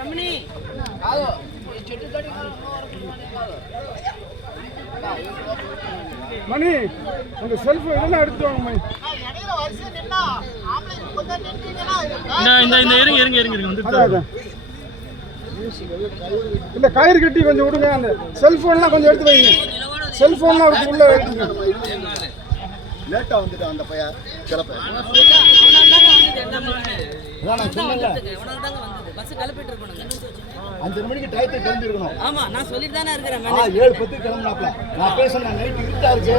రమణి மணி அந்த செல்ஃப் இதெல்லாம் எடுத்து வாங்க மணி. இல்ல கயிறு கட்டி கொஞ்சம் விடுங்க. அந்த செல்போன்லாம் கொஞ்சம் எடுத்து வைங்க. செல்போன்லாம் அதுக்கு உள்ள வைங்க. லேட்டா வந்துட்டு அந்த பையன் கிளப்ப அஞ்சு மணிக்கு டயத்துக்கு கிளம்பி இருக்கணும். ஆமா நான் சொல்லிட்டு தானே இருக்கிறேன். 7:10 கிளம்பினாப்ல. நான் பேசுறேன் நைட் இருட்டா இருக்கு.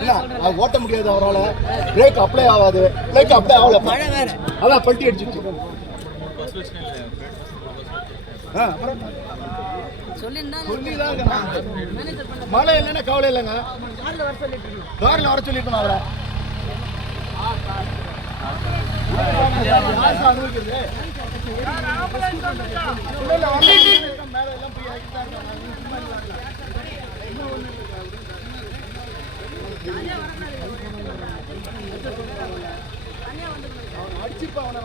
இல்ல அது ஓட்ட முடியாது அவரால. பிரேக் அப்ளை ஆகாது. பிரேக் அப்ளை ஆகல. மழை வேற. அதான் பல்ட்டி அடிச்சிச்சு. மழை இல்லைன்னா கவலை இல்லைங்க. கார்ல வர சொல்லிருக்கணும் அவரை. அடிச்சுப்பா அவனை